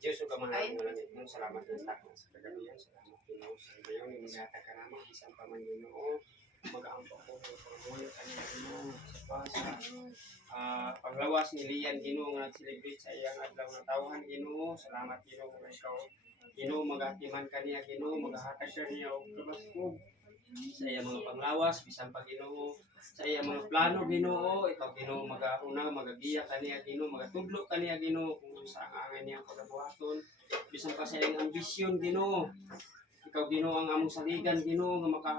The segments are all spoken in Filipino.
Diyos o kamahalan mo lang ito. Salamat ng takot sa kagabihan. Salamat Ginoo sa ngayon. Iminatag ka naman. Isang pa man Ginoo. Mag-aampo ko ng pagmuyo kanina Ginoo. Sa panglawas ni Lian Ginoo nga nag-celebrate sa iyang adlaw na tawhan Ginoo. Salamat Ginoo nga ikaw. Ginoo mag-atiman kaniya Ginoo. Mag-ahatag ka niya o kabaskog sa iyang mga panglawas. Bisan pa Ginoo. Sa iyang mga plano Ginoo. Ikaw Ginoo mag-auna, mag-agiya kaniya Ginoo. Mag-atudlo kaniya Ginoo. Kung saan angay niya pagkabuhaton. Bisan pa sa iyang ambisyon Ginoo. Ikaw Ginoo ang among saligan Ginoo nga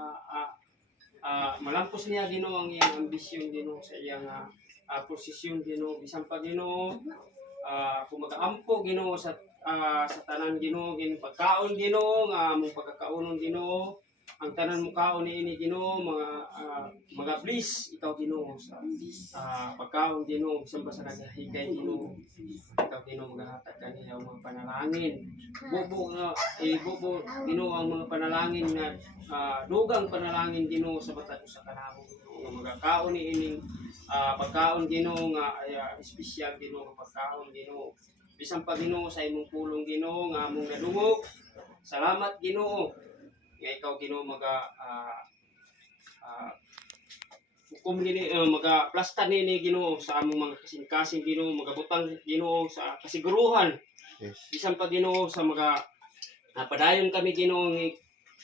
malampos niya Ginoo ang iyang ambisyon Ginoo sa iyang posisyon Ginoo. Bisan pa Ginoo kung mag-aampo Ginoo sa tanan Ginoo pagkaon Ginoo nga among pagkakaunon Ginoo. Ang tanan mo kaon niini Ginoo mga bliss ikaw Ginoo sa pagkaon Ginoo bisan pa sa naghigay Ginoo. Ikaw Ginoo magahatag kaniya ang mga panalangin. Bubo Ginoo ang mga panalangin na dugang panalangin Ginoo sa matag sa kanamo Ginoo nga magakaon niining pagkaon Ginoo nga espesyal Ginoo nga pagkaon Ginoo. Bisan pa Ginoo sa imong pulong Ginoo nga among nadungog. Salamat Ginoo nga ikaw Ginoo hukom gini magaplasta nini Ginoo sa among mga kasing-kasing Ginoo magabutang Ginoo sa kasiguruhan. Yes. Bisan pa Ginoo sa padayon kami Ginoo ng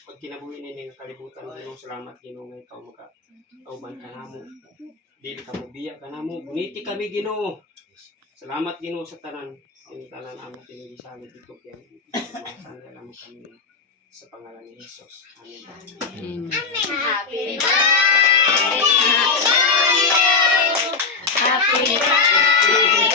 pag kinabuhi nini nga kalibutan Ginoo. Salamat Ginoo nga ikaw magauban kanamo. Dili ka mo biya kanamo. Buniti kami Ginoo. Salamat Ginoo sa tanan. Ang tanan amo tinigisalit dito kaya salamat kami sa pangalan ni Jesus. Amen. Amen. Happy birthday! Happy birthday!